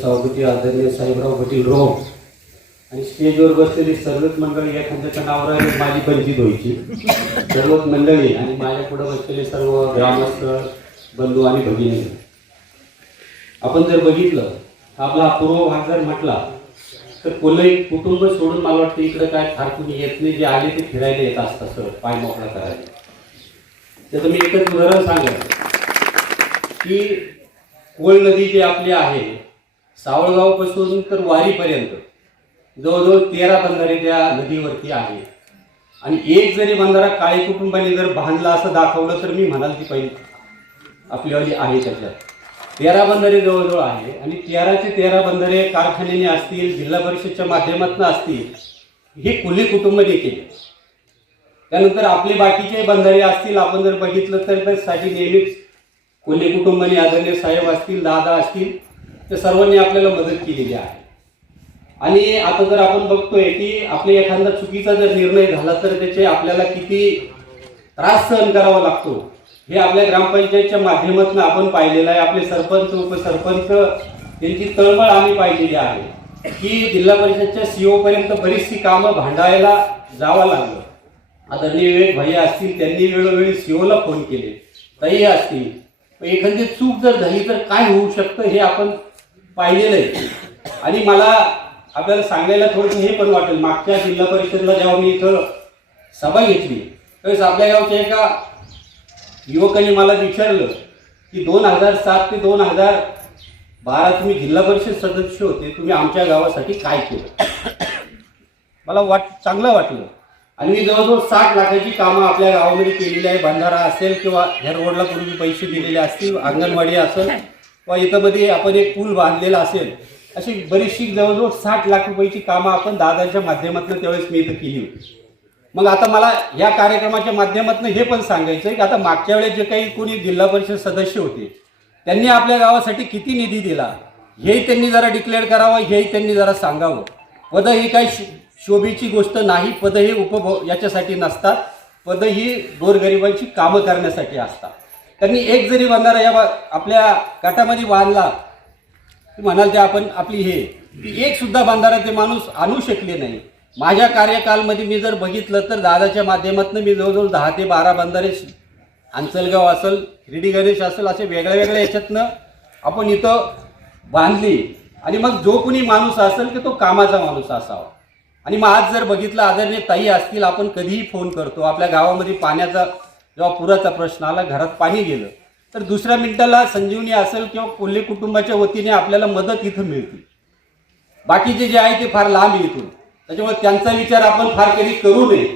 सभापती आदरणीय साहेबराव पाटील रोम आणि स्टेजवर बसलेली सर्वच मंडळी एखाद्याच्या नावावर आली माझी पंचित व्हायची सर्वच मंडळी आणि माझ्या पुढे बसलेले सर्व ग्रामस्थ बंधू आणि भगिनी. आपण जर बघितलं आपला अपूर्व पूर्व भाग जर म्हटला तर कोल्हे कुटुंब सोडून मला वाटतं इकडं काय फार कुणी येत नाही. जे आले ते फिरायला येत असतात सर पाय मोकळा करायला. त्याचं मी एकच उदाहरण सांगेन की कोळ नदी जी आपली आहे सावळगावपासून तर वारीपर्यंत जवळजवळ तेरा बंधारे त्या नदीवरती आहे. आणि एक जरी बंधारा काळे कुटुंबाने जर बांधला असं दाखवलं तर मी म्हणाल ती पहिली आपल्यावाली आहे त्याच्यात. तेरा बंधारे जवळजवळ आहे आणि तेराचे तेरा बंधारे कारखान्याने असतील जिल्हा परिषदच्या माध्यमातून असतील हे कोल्हे कुटुंबाने केले त्यानंतर आपले बाकीचे बंधारे असतील आपण जर बघितलं तर त्यासाठी नेहमीच कोल्हे कुटुंबाने आदरणीय साहेब असतील दादा असतील तर सर्वांनी आपल्याला मदत केलेली आहे. आणि आता जर आपण बघतोय की आपल्या एखादा चुकीचा जर निर्णय झाला तर त्याचे आपल्याला किती त्रास सहन करावा लागतो. हे आपल्या ग्रामपंचायतच्या माध्यमातून आपण पाहिलेलं आहे. आपले सरपंच उपसरपंच यांची तळमळ आम्ही पाहिलेली आहे. की जिल्हा परिषदच्या सीओ पर्यंत बरीचशी कामं भांडायला जावं लागलं. आदरणीय विवेक भैया असतील त्यांनी वेळोवेळी सीओला फोन केले. ताई असतील. पण एखादी चूक जर झाली तर काय होऊ शकतं हे आपण पाहिलेलं आहे. आणि मला आपल्याला सांगायला थोडंसं हे पण वाटेल. मागच्या जिल्हा परिषदला जेव्हा मी इथं सभा घेतली त्यावेळेस आपल्या गावच्या एका युवकाने मला विचारलं की दोन हजार सात ते दोन हजार बारा तुम्ही जिल्हा परिषद सदस्य होते तुम्ही आमच्या गावासाठी काय केलं? मला वाट चांगलं वाटलं. आणि मी जवळजवळ साठ लाखाची कामं आपल्या गावामध्ये केलेली आहे. बंधारा असेल किंवा ह्या रोडला पूर्वी पैसे दिलेले असतील अंगणवाडी असेल किंवा याच्यामध्ये आपण एक पूल बांधलेला असेल अशी बरीचशी जवळजवळ साठ लाख रुपयाची कामं आपण दादाच्या माध्यमातून त्यावेळेस मी इथं केली होती. मग आता मला या कार्यक्रमाच्या माध्यमातून हे पण सांगायचं आहे की आता मागच्या वेळेस जे काही कोणी जिल्हा परिषद सदस्य होते त्यांनी आपल्या गावासाठी किती निधी दिला हेही त्यांनी जरा डिक्लेअर करावं हेही त्यांनी जरा सांगावं. पद ही काही शोभेची गोष्ट नाही पद ही उपभोग याच्यासाठी नसतात पद ही गोरगरिबांची कामं करण्यासाठी असतात. त्यांनी एक जरी बंधारा या आपल्या गटामध्ये बांधला की म्हणाल ते आपण आपली हे. की एक सुद्धा बंधारा ते माणूस आणू शकले नाही. माझ्या कार्यकालमध्ये मी जर बघितलं तर दादाच्या माध्यमातून मी जवळजवळ दहा ते बारा बंधारे आंचलगाव असेल हिरडी गणेश असेल असे वेगळ्या वेगळ्या याच्यातनं आपण इथं बांधली. आणि मग जो कोणी माणूस असेल की तो कामाचा माणूस असावा. आणि मग आज जर बघितलं आदरणीय ताई असतील आपण कधीही फोन करतो. आपल्या गावामध्ये पाण्याचा जेव्हा पुराचा प्रश्न आला घरात पाणी गेलं तर दुसऱ्या मिनिटाला संजीवनी असेल किंवा कोल्हे कुटुंबाच्या वतीने आपल्याला मदत इथं मिळते. बाकीचे जे आहे ते फार लांब येतो त्याच्यामुळे त्यांचा विचार आपण फार कधी करू नये.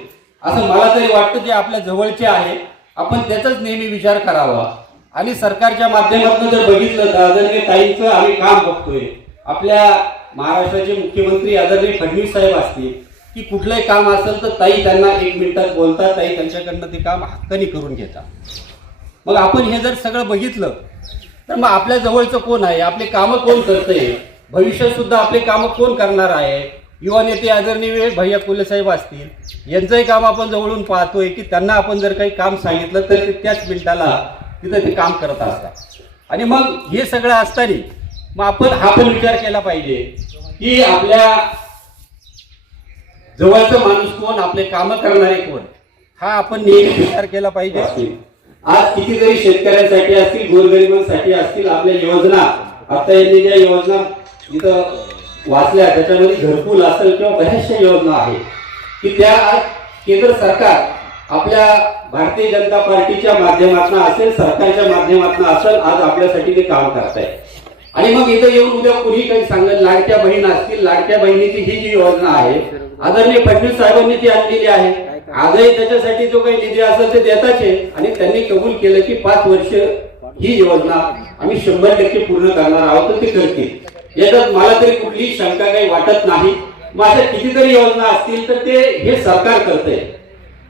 असं मला तरी वाटतं जे आपल्या जवळचे आहे आपण त्याचाच नेहमी विचार करावा. आणि सरकारच्या माध्यमातून जर बघितलं तर आदरणीय ताईंचं आम्ही काम बघतोय. आपल्या महाराष्ट्राचे मुख्यमंत्री आदरणीय फडणवीस साहेब असतील की कुठलंही काम असेल तर ताई त्यांना एक मिनिटात बोलतात ताई त्यांच्याकडनं ते काम हक्काने करून घेतात. मग आपण हे जर सगळं बघितलं तर मग आपल्या जवळचं कोण आहे? आपले कामं कोण करतंय? भविष्यात सुद्धा आपले कामं कोण करणार आहे? युवा नेते आदरणीय भैया कुलेसाहेब असतील यांचंही काम आपण जवळून पाहतोय की त्यांना आपण जर काही काम सांगितलं तर ते त्याच मिनिटाला तिथं ते काम करत असतात. आणि मग हे सगळं असताना मग आपण हा पण विचार केला पाहिजे की आपल्या जवळचा माणूस कोण? आपले काम करणारे कोण? हा आपण नेहमी विचार केला पाहिजे. आज कितीतरी शेतकऱ्यांसाठी असतील गोरगरिबांसाठी असतील आपल्या योजना. आता यांनी ज्या योजना इथं वाचल्या त्याच्यामध्ये घरकुल असेल किंवा बऱ्याचशा योजना आहेत. की त्या केंद्र सरकार आपल्या भारतीय जनता पार्टीच्या माध्यमातून असेल सरकारच्या माध्यमातून असेल आज आपल्यासाठी ते काम करताय आणि मग इथं येऊन उद्या कुणी काही सांगत लाडक्या बहीण असतील लाडक्या बहिणीची ही जी योजना आहे आदरणीय फडणवीस साहेबांनी ती आणलेली आहे. आजही त्याच्यासाठी जो काही निधी असेल ते देताच आहे. आणि त्यांनी कबूल केलं की पाच वर्ष ही योजना आम्ही शंभर टक्के पूर्ण करणार आहोत तर ते करतील. याच्यात मला तरी कुठलीही शंका काही वाटत नाही. मग अशा कितीतरी योजना असतील तर ते हे सरकार करतंय.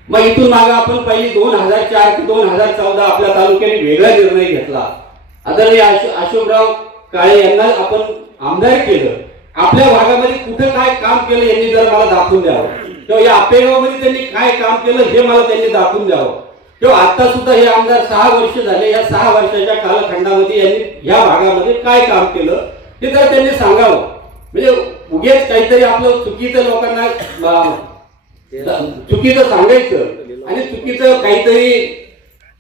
मग इथून मागे आपण पहिली दोन हजार चार ते दोन हजार चौदा आपल्या तालुक्याने वेगळा निर्णय घेतला. आदरणीय अशो- अशोकराव काळे यांना आपण आमदार केलं. आपल्या भागामध्ये कुठं काय काम केलं यांनी जर मला दाखवून द्यावं. किंवा या आपेगावमध्ये त्यांनी काय काम केलं हे मला त्यांनी दाखवून द्यावं. किंवा आता सुद्धा हे आमदार सहा वर्ष झाले या सहा वर्षाच्या कालखंडामध्ये यांनी या भागामध्ये काय काम केलं ते जर त्यांनी सांगावं. म्हणजे उगेच काहीतरी आपलं चुकीचं लोकांना चुकीचं सांगायचं आणि चुकीचं काहीतरी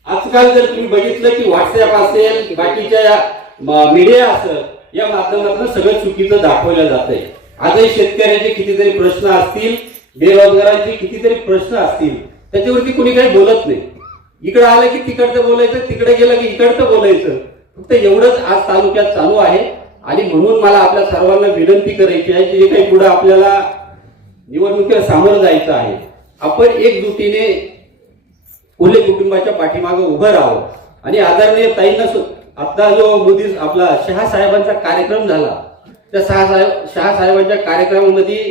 आजकाल जर तुम्ही बघितलं की व्हॉट्सअप असेल बाकीच्या मीडिया असं या माध्यमातून सगळं चुकीचं दाखवलं जात आहे आजही शेतकऱ्यांचे कितीतरी प्रश्न असतील बेरोजगारांचे कितीतरी प्रश्न असतील त्याच्यावरती कुणी काही बोलत नाही. इकडे आलं की तिकडचं बोलायचं तिकडे गेलं की इकडचं बोलायचं. फक्त एवढंच आज तालुक्यात चालू आहे. आणि म्हणून मला आपल्या सर्वांना विनंती करायची आहे की जे काही पुढे आपल्याला निवडणुकीला सामोरं जायचं आहे आपण एकजुटीने कोल्हे कुटुंबाच्या पाठीमागे उभं राहावं. आणि आदरणीय ताईंना आता जो मोदी आपला शहा साहेबांचा कार्यक्रम झाला त्या शहा साहेब शहा साहेबांच्या कार्यक्रमामध्ये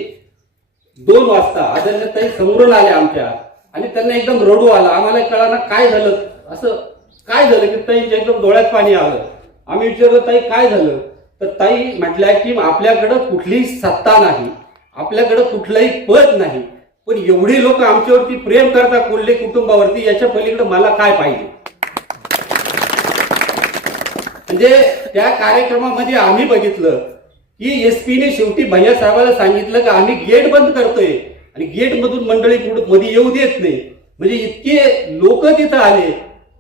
दोन वाजता आदरणीय ताई समोरून आल्या आमच्या आणि त्यांना एकदम रडू आला आम्हाला कळाना काय झालं? असं काय झालं की ताई एकदम डोळ्यात पाणी आलं? आम्ही विचारलं ताई काय झालं? तर ताई म्हटल्या की आपल्याकडं कुठलीही सत्ता नाही आपल्याकडं कुठलंही पद नाही पण एवढी लोक आमच्यावरती प्रेम करतात कोल्हे कुटुंबावरती याच्या पलीकडे मला काय पाहिजे? म्हणजे त्या कार्यक्रमामध्ये आम्ही बघितलं की एस ने शेवटी भैया साहेबाला सांगितलं की आम्ही गेट बंद करतोय. आणि गेट मधून मंडळी मध्ये येऊ देत नाही. म्हणजे इतके लोक तिथं आले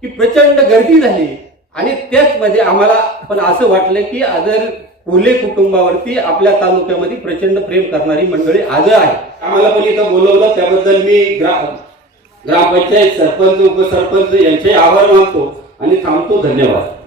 की प्रचंड गर्दी झाली. आणि त्याच मध्ये आम्हाला पण असं वाटलं की आदर कोल्हे कुटुंबावरती आपल्या तालुक्यामध्ये प्रचंड प्रेम करणारी मंडळी आज आहे. आम्हाला पण इथं बोलवलं त्याबद्दल मी ग्रा- ग्रामपंचायत सरपंच उपसरपंच यांचे आभार मानतो. आणि थांबतो धन्यवाद.